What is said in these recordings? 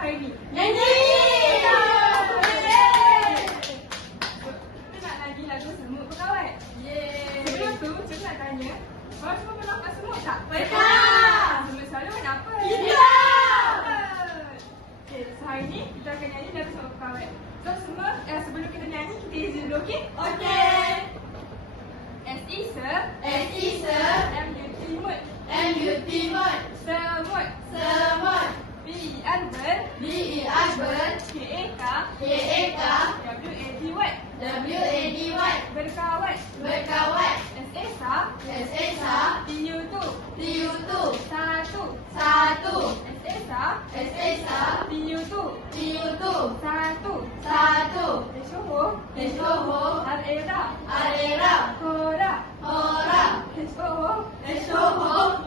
hari ni? Nyanyi! Kita nak nyanyi lagu Semut Berkawan. Sebelum tu, saya nak tanya, korang semua pernah nampak semut tak? Pernah! Semut selalu warna apa? Hitam! Okay, so hari ni kita akan nyanyi lagu Semut Berkawan. So semua, sebelum kita nyanyi, kita izin dulu, okay? Okey. S is a S is a M-U-T-Mut. M-U-T-Mut. Semut. Semut. B-E-R-B B-E-R-B K-A-K K-A-K W-A-D-Y W-A-D-Y Berkawan. Berkawan. S-A-S-A S-A-S-A T-U-2 T-U-2 Satu. Satu. S-A-S-A S-A-S-A T-U-2 T-U-2 Satu. Satu. H-O-H H-O-H R-A-R-A Arera Hora Hora H-O-H H-O-H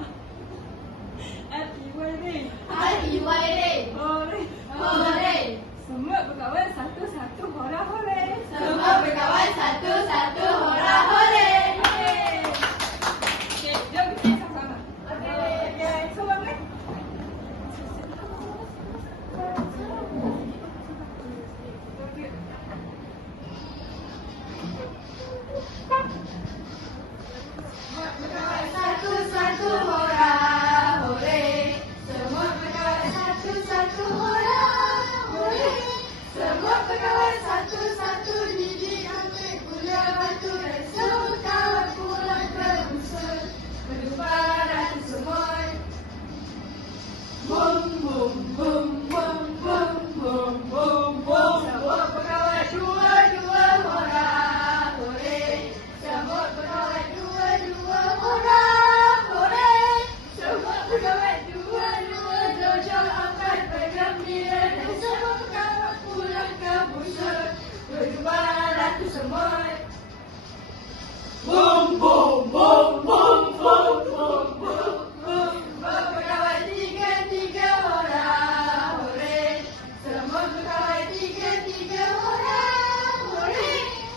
R-E-Y-D R-E-Y-D Hore. Hore. Semut berkawan satu-satu hora-hore. Semua berkawan satu-satu hora hore. Okay, jom kita sama-sama. Okay. So, bangun. Berkawan satu-satu hora hore. Semua berkawan satu-satu hora hore. Semua berkawan satu-satu didik ambil gula batu dan semua kawan pulang ke busur. Berjumpa ratu semut. Bum bum bum bum bum bum bum bum. Semua berkawan dua-dua hora hore. Semua berkawan dua-dua hora hore. Semua berkawan dua-dua jojol amat bergembira dan semua berkawan pulang ke busur. Berjumpa ratu semut. Bum bum bum bum bum bum bum bum. Berkawan tiga-tiga hora hore. Semua berkawan tiga-tiga hora hore.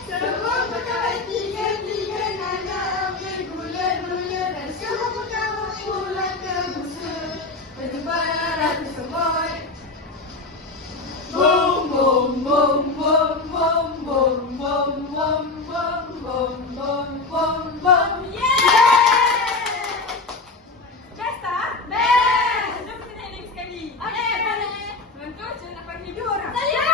Semua berkawan tiga-tiga nana ambil gula-gula dan semua berkawan pulang ke busur. Berjumpa ratu semut. Bum bum bum bum bum bum bum bum bum bum bum bum bum. Best tak? Best! Jom kita naik lagi sekali. Okey, boleh. Tentu je nak panggil dua orang. Saya!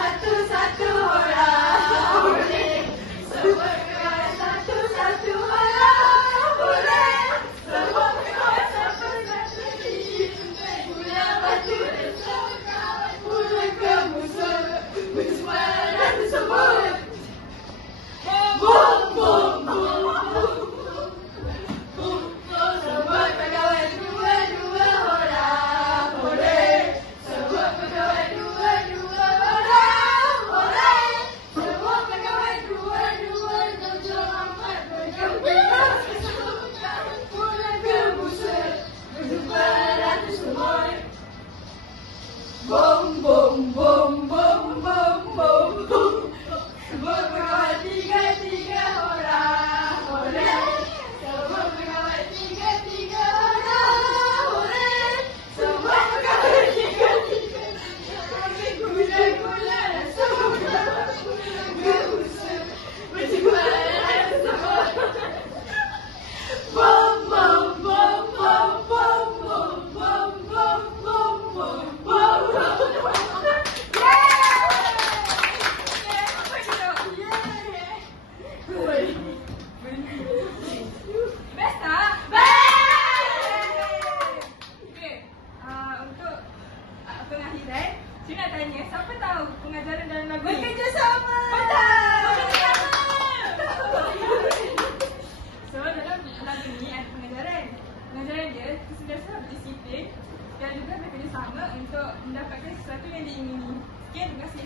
Satu-satu hora hore. Semua berkawan satu-satu hora hore. Semua berkawan satu-satu didik gula batu dan semua kawan pulang ke busur. Berjumpa ratu semut. Bum bum bum bum bum. Semua berkawan dua-dua hora hore. Semua berkawan dua-dua hora hore. Semua berkawan dua-dua jojol amat bergembira. Semua berkawan pulang ke busur. Berjumpa ratu semut. Bum bum bum bum bum bum bum. Semua berkawan tiga-tiga hora hore. Semua berkawan tiga-tiga hora hore. Semua berkawan tiga-tiga ambil gula-gula dan semua berkawan pulang ke busur. Berjumpa ratu semut. Bum bum bum bum bum bum bum bum bum bum bum. Best tak? Best! Okay. Untuk pengakhiran, saya nak tanya, siapa tahu pengajaran dalam lagu ni? Bekerjasama. So, dalam lagu ni ada pengajaran. Pengajaran dia, sentiasa berdisiplin dan juga bekerjasama untuk mendapatkan sesuatu yang diingini. Sekian, terima kasih.